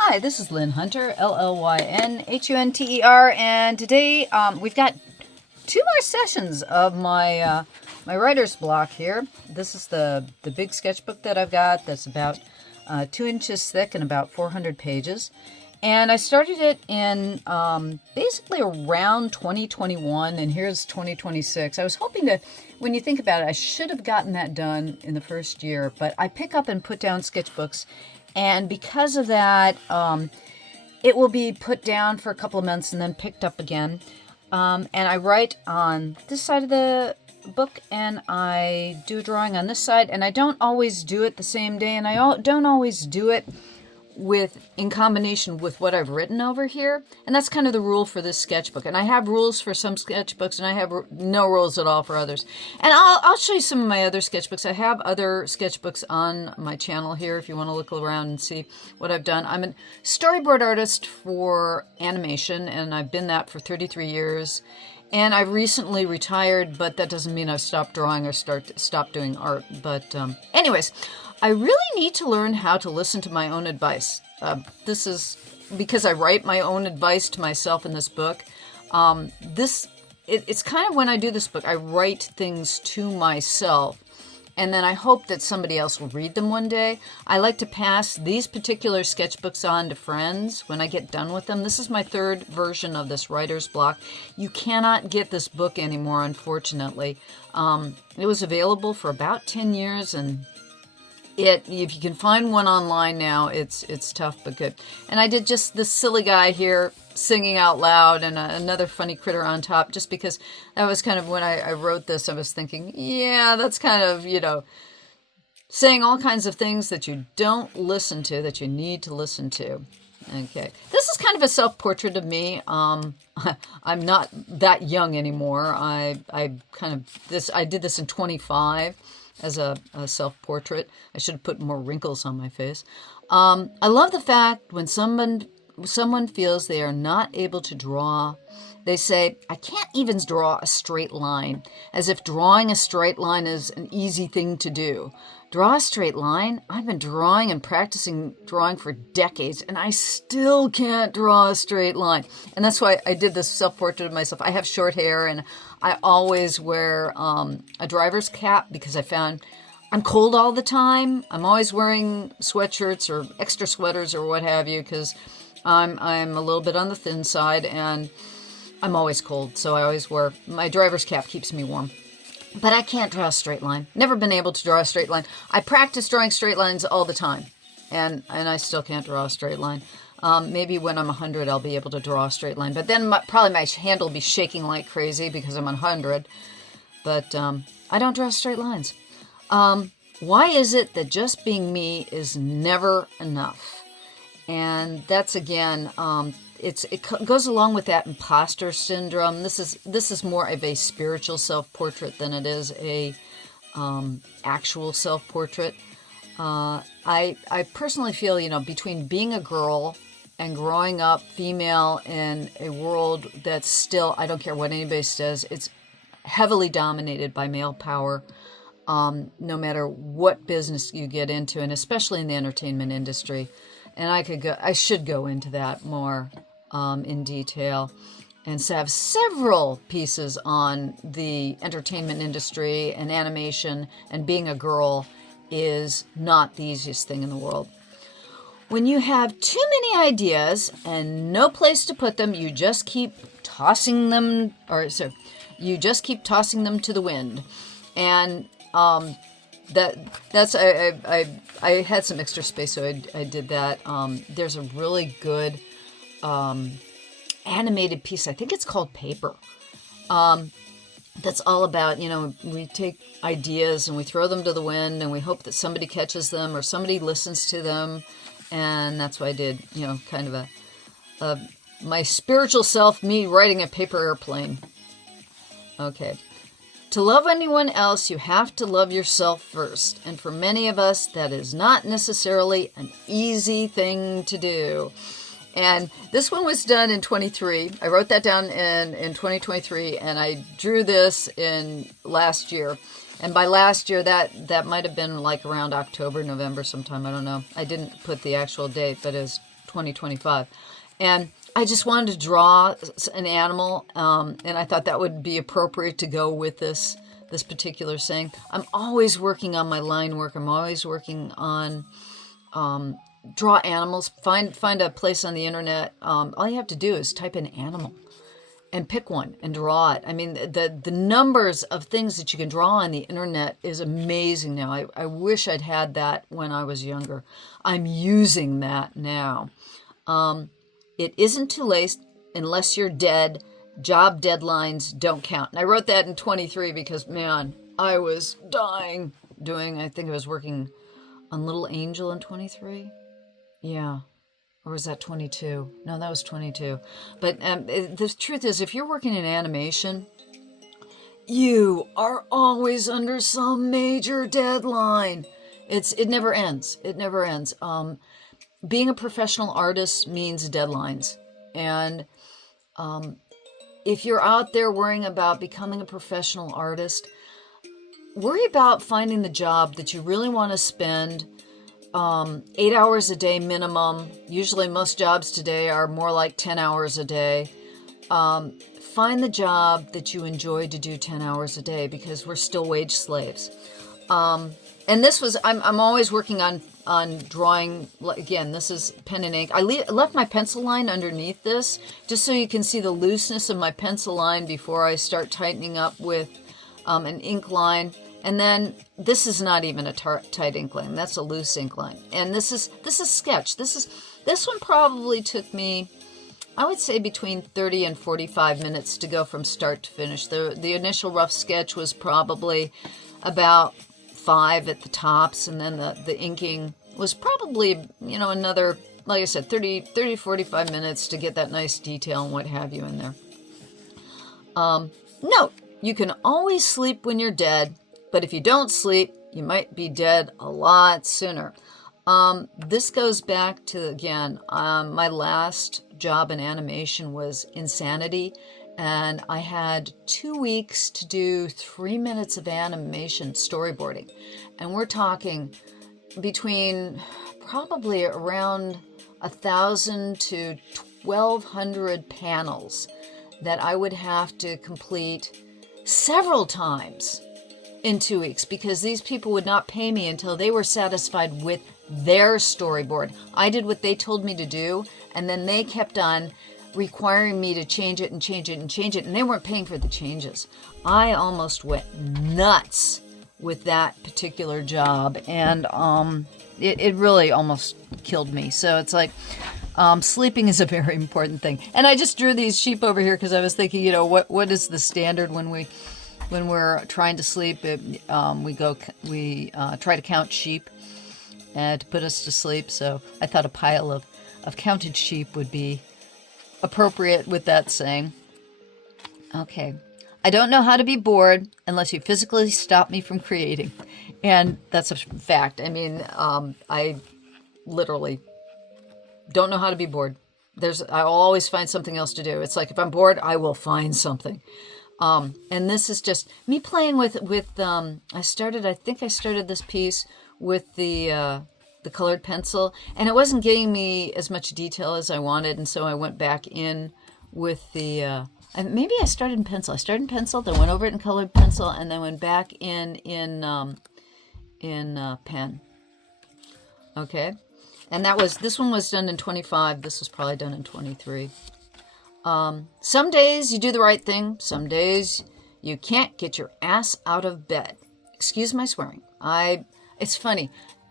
Hi, this is Llyn Hunter, Lynhunter, and today we've got two more sessions of my my writer's block here. This is the big sketchbook that I've got that's about 2 inches thick and about 400 pages. And I started it in basically around 2021, and here's 2026. I was hoping to, when you think about it, I should have gotten that done in the first year, but I pick up and put down sketchbooks, and because of that, it will be put down for a couple of months and then picked up again. And I write on this side of the book, and I do a drawing on this side, and I don't always do it the same day, and I don't always do it in combination with what I've written over here. And that's kind of the rule for this sketchbook. And I have rules for some sketchbooks, and I have no rules at all for others. And I'll show you some of my other sketchbooks. I have other sketchbooks on my channel here if you want to look around and see what I've done. I'm a storyboard artist for animation, and I've been that for 33 years. And I recently retired, but that doesn't mean I've stopped drawing or stopped doing art. But anyways, I really need to learn how to listen to my own advice. This is because I write my own advice to myself in this book. It's kind of when I do this book, I write things to myself, and then I hope that somebody else will read them one day. I like to pass these particular sketchbooks on to friends when I get done with them. This is my third version of this writer's block. You cannot get this book anymore, unfortunately. It was available for about 10 years, and if you can find one online now, it's tough but good. And I did just this silly guy here singing out loud, and another funny critter on top, just because that was kind of when I wrote this. I was thinking, yeah, that's kind of, saying all kinds of things that you don't listen to, that you need to listen to. Okay, this is kind of a self-portrait of me. I'm not that young anymore. I did this in 25. As a self-portrait. I should have put more wrinkles on my face. I love the fact when someone feels they are not able to draw, they say, I can't even draw a straight line, as if drawing a straight line is an easy thing to do. Draw a straight line? I've been drawing and practicing drawing for decades, and I still can't draw a straight line. And that's why I did this self-portrait of myself. I have short hair, and I always wear a driver's cap because I found I'm cold all the time. I'm always wearing sweatshirts or extra sweaters or what have you because I'm a little bit on the thin side, and I'm always cold. So I always wear my driver's cap, keeps me warm. But I can't draw a straight line. Never been able to draw a straight line. I practice drawing straight lines all the time, and I still can't draw a straight line. Maybe when I'm 100, I'll be able to draw a straight line. But then probably my hand will be shaking like crazy because I'm 100. But I don't draw straight lines. Why is it that just being me is never enough? And that's, again, it goes along with that imposter syndrome. This is more of a spiritual self-portrait than it is a actual self-portrait. I personally feel, between being a girl and growing up female in a world that's still, I don't care what anybody says, it's heavily dominated by male power, no matter what business you get into, and especially in the entertainment industry. And I should go into that more in detail, and have several pieces on the entertainment industry and animation, and being a girl is not the easiest thing in the world. When you have too many ideas and no place to put them, you just keep tossing them, to the wind. And that's I had some extra space, so I did that. There's a really good animated piece. I think it's called Paper. That's all about, we take ideas and we throw them to the wind, and we hope that somebody catches them or somebody listens to them. And that's what I did, kind of my spiritual self, me writing a paper airplane. Okay. To love anyone else, you have to love yourself first. And for many of us, that is not necessarily an easy thing to do. And this one was done in 23. I wrote that down in 2023, and I drew this in last year. And by last year, that might have been like around October, November sometime. I don't know. I didn't put the actual date, but it was 2025. And I just wanted to draw an animal, and I thought that would be appropriate to go with this particular saying. I'm always working on my line work. I'm always working on draw animals. Find a place on the internet. All you have to do is type in animal and pick one and draw it. I mean, the numbers of things that you can draw on the internet is amazing now. I wish I'd had that when I was younger. I'm using that now. It isn't too late unless you're dead. Job deadlines don't count. And I wrote that in 23 because, man, I was dying doing, I think I was working on Little Angel in 23. Yeah. Or was that 22? No, that was 22. But the truth is, if you're working in animation, you are always under some major deadline. It never ends. It never ends. Being a professional artist means deadlines. And if you're out there worrying about becoming a professional artist, worry about finding the job that you really want to spend 8 hours a day minimum. Usually most jobs today are more like 10 hours a day. Find the job that you enjoy to do 10 hours a day, because we're still wage slaves. And this was, I'm always working on drawing. Again, this is pen and ink. I left my pencil line underneath this just so you can see the looseness of my pencil line before I start tightening up with an ink line. And then this is not even a tight ink line. That's a loose ink line. And this is sketch. This one probably took me, I would say, between 30 and 45 minutes to go from start to finish. The initial rough sketch was probably about 5 at the tops, and then the inking was probably, another, like I said, 30, 45 minutes to get that nice detail and what have you in there. Note, you can always sleep when you're dead, but if you don't sleep, you might be dead a lot sooner. This goes back to, again, my last job in animation was Insanity, and I had 2 weeks to do 3 minutes of animation storyboarding. And we're talking between probably around 1,000 to 1,200 panels that I would have to complete several times in 2 weeks, because these people would not pay me until they were satisfied with their storyboard. I did what they told me to do, and then they kept on requiring me to change it and change it and change it, and they weren't paying for the changes. I almost went nuts with that particular job, and it really almost killed me. So it's like, sleeping is a very important thing. And I just drew these sheep over here because I was thinking, what is the standard when we're trying to sleep? We try to count sheep to put us to sleep. So I thought a pile of counted sheep would be appropriate with that saying. Okay. I don't know how to be bored unless you physically stop me from creating. And that's a fact. I mean, I literally don't know how to be bored. I'll always find something else to do. It's like, if I'm bored, I will find something. And this is just me playing with I think I started this piece with the colored pencil, and it wasn't getting me as much detail as I wanted, and so I went back in with maybe I started in pencil. I started in pencil, then went over it in colored pencil, and then went back in pen. Okay, and this one was done in 25. This was probably done in 23. Some days you do the right thing. Some days you can't get your ass out of bed. Excuse my swearing. It's funny.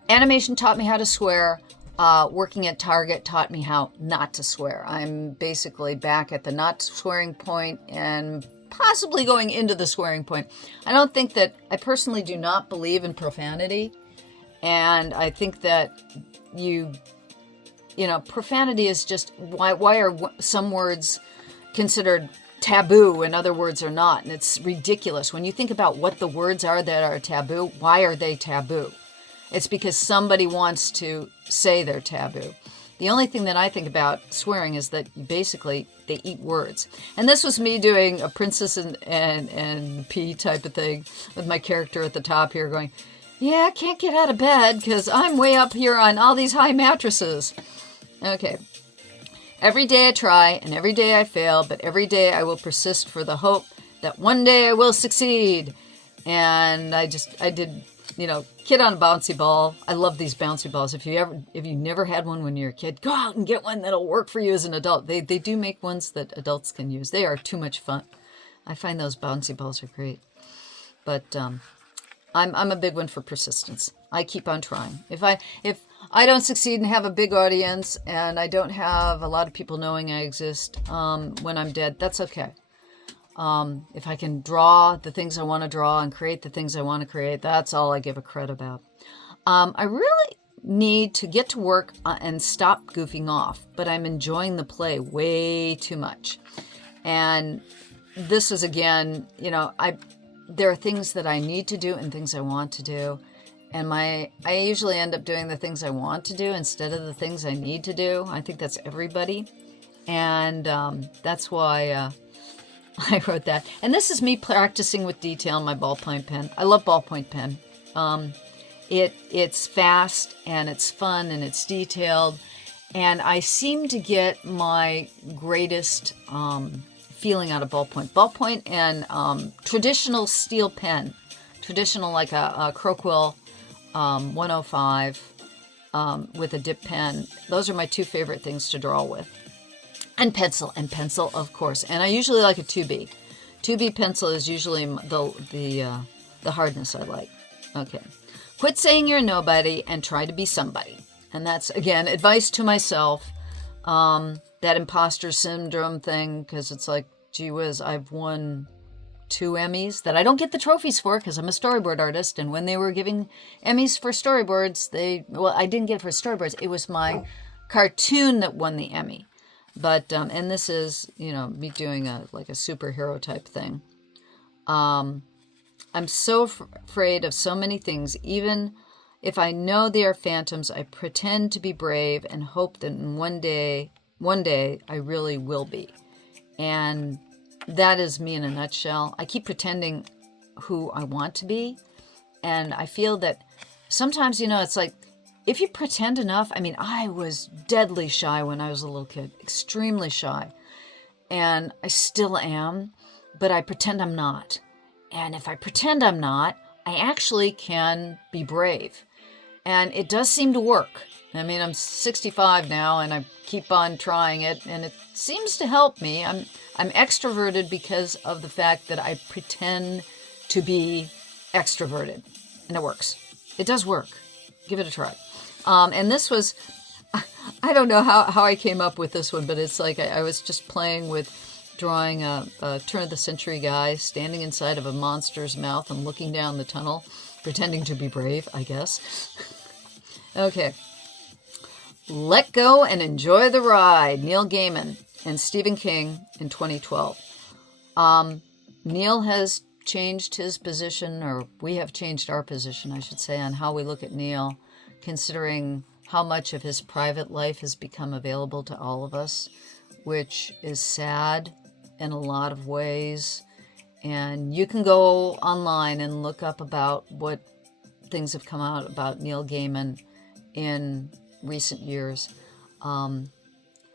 Animation taught me how to swear. Working at Target taught me how not to swear. I'm basically back at the not swearing point and possibly going into the swearing point. I personally do not believe in profanity. And I think that profanity is just, why are some words considered taboo and other words are not? And it's ridiculous. When you think about what the words are that are taboo, why are they taboo? It's because somebody wants to say they're taboo. The only thing that I think about swearing is that basically they eat words. And this was me doing a princess and pea type of thing with my character at the top here going, yeah, I can't get out of bed because I'm way up here on all these high mattresses. Okay. Every day I try and every day I fail, but every day I will persist for the hope that one day I will succeed. And I did, kid on a bouncy ball. I love these bouncy balls. If you never had one when you're a kid, go out and get one that'll work for you as an adult. They do make ones that adults can use. They are too much fun. I find those bouncy balls are great. But I'm a big one for persistence. I keep on trying. If I don't succeed and have a big audience and I don't have a lot of people knowing I exist when I'm dead, that's okay. If I can draw the things I want to draw and create the things I want to create, that's all I give a credit about. I really need to get to work and stop goofing off, but I'm enjoying the play way too much. And this is, again, there are things that I need to do and things I want to do. And I usually end up doing the things I want to do instead of the things I need to do. I think that's everybody. And that's why I wrote that. And this is me practicing with detail in my ballpoint pen. I love ballpoint pen. It's fast and it's fun and it's detailed. And I seem to get my greatest feeling out of ballpoint. Ballpoint and traditional steel pen. Traditional, like a Crowquill 105 with a dip pen. Those are my two favorite things to draw with. And pencil, of course. And I usually like a 2B. 2B pencil is usually the hardness I like. Okay. Quit saying you're nobody and try to be somebody. And that's, again, advice to myself. That imposter syndrome thing, because it's like, gee whiz, I've won 2 Emmys that I don't get the trophies for because I'm a storyboard artist. And when they were giving Emmys for storyboards, I didn't get it for storyboards. It was my cartoon that won the Emmy. But, and this is, me doing a superhero type thing. I'm so afraid of so many things. Even if I know they are phantoms, I pretend to be brave and hope that one day I really will be. And that is me in a nutshell. I keep pretending who I want to be. And I feel that sometimes, it's like, if you pretend enough, I was deadly shy when I was a little kid, extremely shy. And I still am, but I pretend I'm not. And if I pretend I'm not, I actually can be brave. And it does seem to work. I'm 65 now and I keep on trying it and it seems to help me. I'm extroverted because of the fact that I pretend to be extroverted. And it works. It does work. Give it a try. And this was, I don't know how I came up with this one, but it's like I was just playing with drawing a turn-of-the-century guy standing inside of a monster's mouth and looking down the tunnel, pretending to be brave, I guess. Okay. Let go and enjoy the ride. Neil Gaiman and Stephen King in 2012. Neil has changed his position, or we have changed our position, I should say, on how we look at Neil, considering how much of his private life has become available to all of us, which is sad in a lot of ways. And you can go online and look up about what things have come out about Neil Gaiman in recent years. I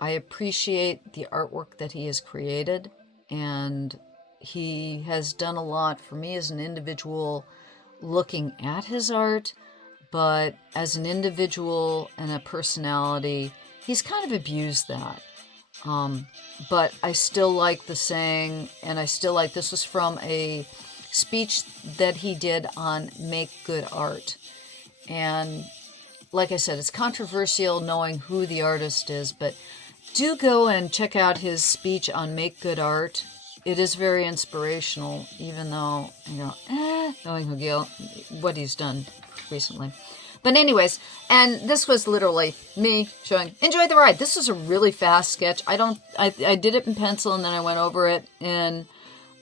appreciate the artwork that he has created, and he has done a lot for me as an individual looking at his art, but as an individual and a personality, he's kind of abused that. But I still like the saying, and I still like, this was from a speech that he did on Make Good Art. And like I said, it's controversial knowing who the artist is, but do go and check out his speech on Make Good Art. It is very inspirational, even though, knowing what he's done recently. But anyways, and this was literally me showing, enjoy the ride. This is a really fast sketch. I did it in pencil and then I went over it in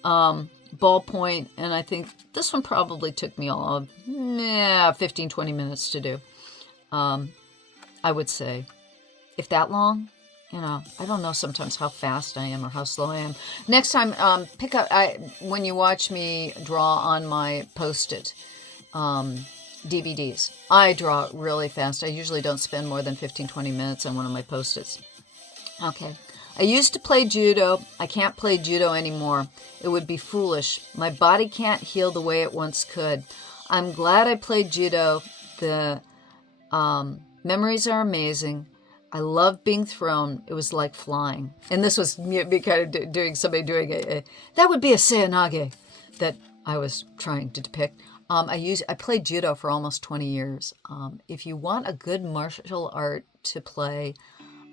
ballpoint. And I think this one probably took me all of 15, 20 minutes to do. I would say, if that long, I don't know sometimes how fast I am or how slow I am. Next time, pick up, when you watch me draw on my Post-it, DVDs. I draw really fast. I usually don't spend more than 15-20 minutes on one of my Post-its. Okay. I used to play judo. I can't play judo anymore. It would be foolish. My body can't heal the way it once could. I'm glad I played judo. The memories are amazing. I love being thrown. It was like flying. And this was me kind of doing that would be a seoinage that I was trying to depict. I played judo for almost 20 years. If you want a good martial art to play,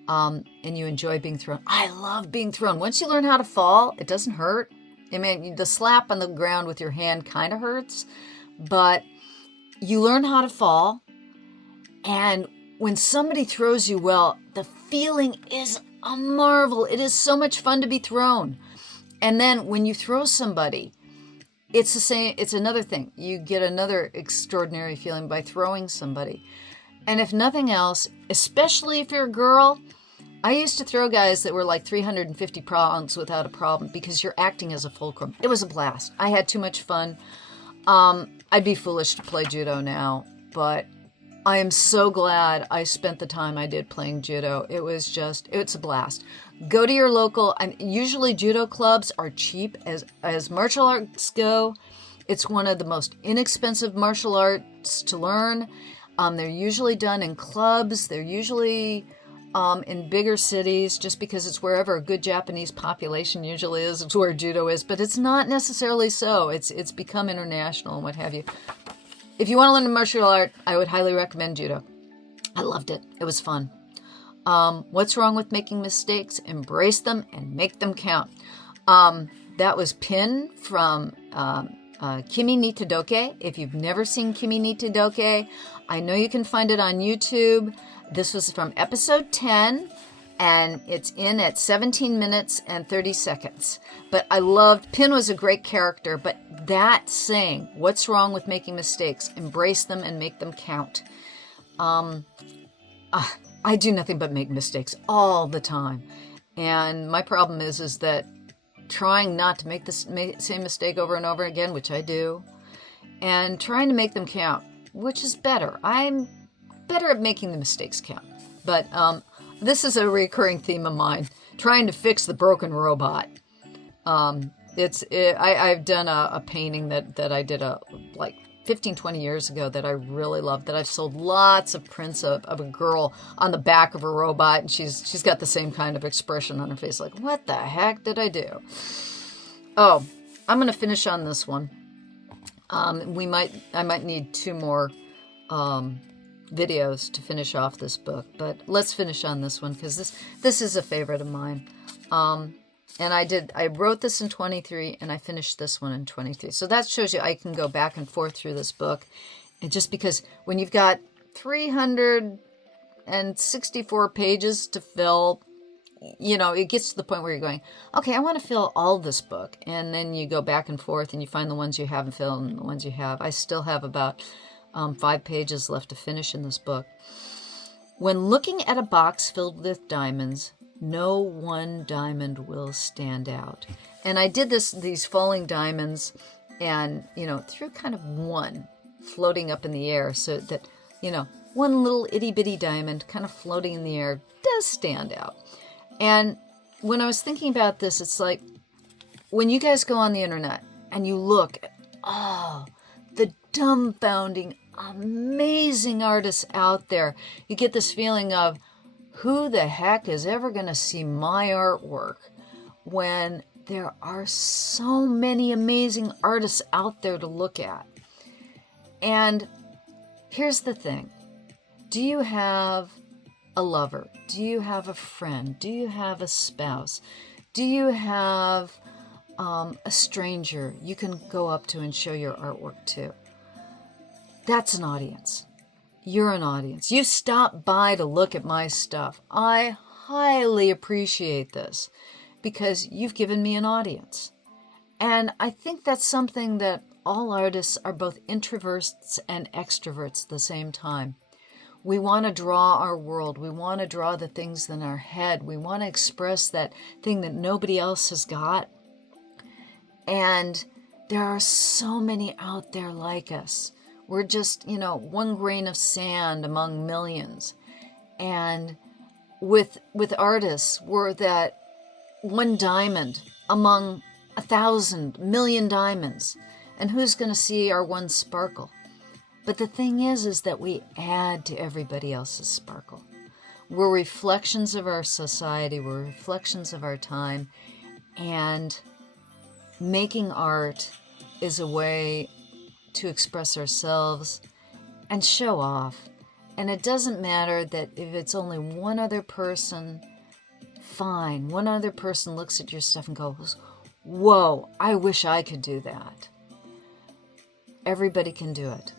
and you enjoy being thrown, I love being thrown. Once you learn how to fall, it doesn't hurt. I mean, the slap on the ground with your hand kind of hurts, but you learn how to fall. And when somebody throws you well, the feeling is a marvel. It is so much fun to be thrown. And then when you throw somebody, it's the same. It's another thing. You get another extraordinary feeling by throwing somebody. And if nothing else, especially if you're a girl, I used to throw guys that were like 350 pounds without a problem because you're acting as a fulcrum. It was a blast. I had too much fun. I'd be foolish to play judo now, but I am so glad I spent the time I did playing judo. It's a blast. Go to your local, usually judo clubs are cheap as martial arts go. It's one of the most inexpensive martial arts to learn. They're usually done in clubs. They're usually in bigger cities, just because it's wherever a good Japanese population usually is. It's where judo is, but it's not necessarily so. It's become international and what have you. If you want to learn a martial art, I would highly recommend judo. I loved it. It was fun. What's wrong with making mistakes? Embrace them and make them count. That was Pin from Kimi ni Todoke. If you've never seen Kimi ni Todoke, I know you can find it on YouTube. This was from episode 10, and it's in at 17 minutes and 30 seconds. But I loved, Pin was a great character, but that saying, what's wrong with making mistakes? Embrace them and make them count. I do nothing but make mistakes all the time. And my problem is that trying not to make the same mistake over and over again, which I do, and trying to make them count, which is better. I'm better at making the mistakes count. But this is a recurring theme of mine, trying to fix the broken robot. I've done a painting that I did like 15, 20 years ago that I really loved, that I've sold lots of prints of a girl on the back of a robot, and she's got the same kind of expression on her face, like, what the heck did I do? Oh, I'm going to finish on this one. I might need 2 more videos to finish off this book, but let's finish on this one because this is a favorite of mine. And I wrote this in 23 and I finished this one in 23. So that shows you I can go back and forth through this book. And just because when you've got 364 pages to fill, it gets to the point where you're going, okay, I want to fill all this book. And then you go back and forth and you find the ones you haven't filled and the ones you have. I still have about 5 pages left to finish in this book. When looking at a box filled with diamonds, no one diamond will stand out. And I did these falling diamonds and, threw kind of one floating up in the air so that, one little itty bitty diamond kind of floating in the air does stand out. And when I was thinking about this, it's like when you guys go on the internet and you look at, the dumbfounding, amazing artists out there, you get this feeling of, who the heck is ever going to see my artwork when there are so many amazing artists out there to look at? And here's the thing. Do you have a lover? Do you have a friend? Do you have a spouse? Do you have a stranger you can go up to and show your artwork to? That's an audience. You're an audience. You stopped by to look at my stuff. I highly appreciate this because you've given me an audience. And I think that's something that all artists are both introverts and extroverts at the same time. We want to draw our world. We want to draw the things in our head. We want to express that thing that nobody else has got. And there are so many out there like us. We're just, one grain of sand among millions. And with artists, we're that one diamond among 1,000 million diamonds. And who's going to see our one sparkle? But the thing is that we add to everybody else's sparkle. We're reflections of our society. We're reflections of our time. And making art is a way to express ourselves and show off. And it doesn't matter that if it's only one other person, fine. One other person looks at your stuff and goes, whoa, I wish I could do that. Everybody can do it.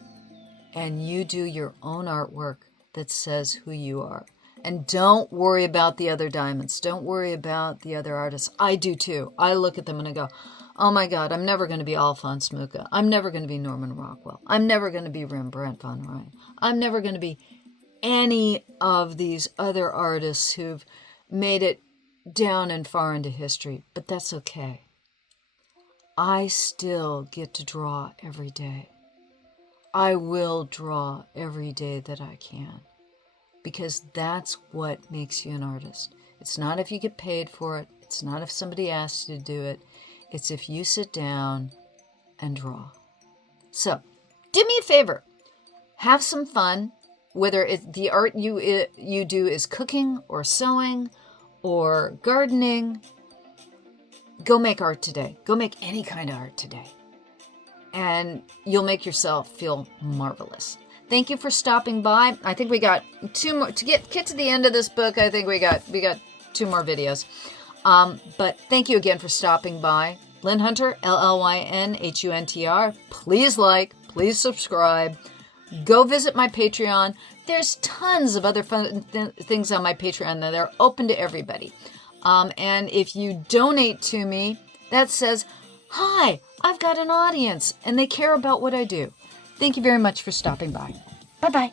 And you do your own artwork that says who you are. And don't worry about the other diamonds. Don't worry about the other artists. I do too. I look at them and I go, oh my God, I'm never going to be Alphonse Mucha. I'm never going to be Norman Rockwell. I'm never going to be Rembrandt van Rijn. I'm never going to be any of these other artists who've made it down and far into history. But that's okay. I still get to draw every day. I will draw every day that I can. Because that's what makes you an artist. It's not if you get paid for it. It's not if somebody asks you to do it. It's if you sit down and draw. So, do me a favor. Have some fun. Whether the art you do is cooking or sewing or gardening, go make art today. Go make any kind of art today. And you'll make yourself feel marvelous. Thank you for stopping by. I think we got 2 more to get to the end of this book. I think we got 2 more videos. But thank you again for stopping by. Llyn Hunter, LLYNHUNTR. Please like, please subscribe. Go visit my Patreon. There's tons of other fun things on my Patreon that are open to everybody. And if you donate to me, that says, hi, I've got an audience and they care about what I do. Thank you very much for stopping by. Bye-bye.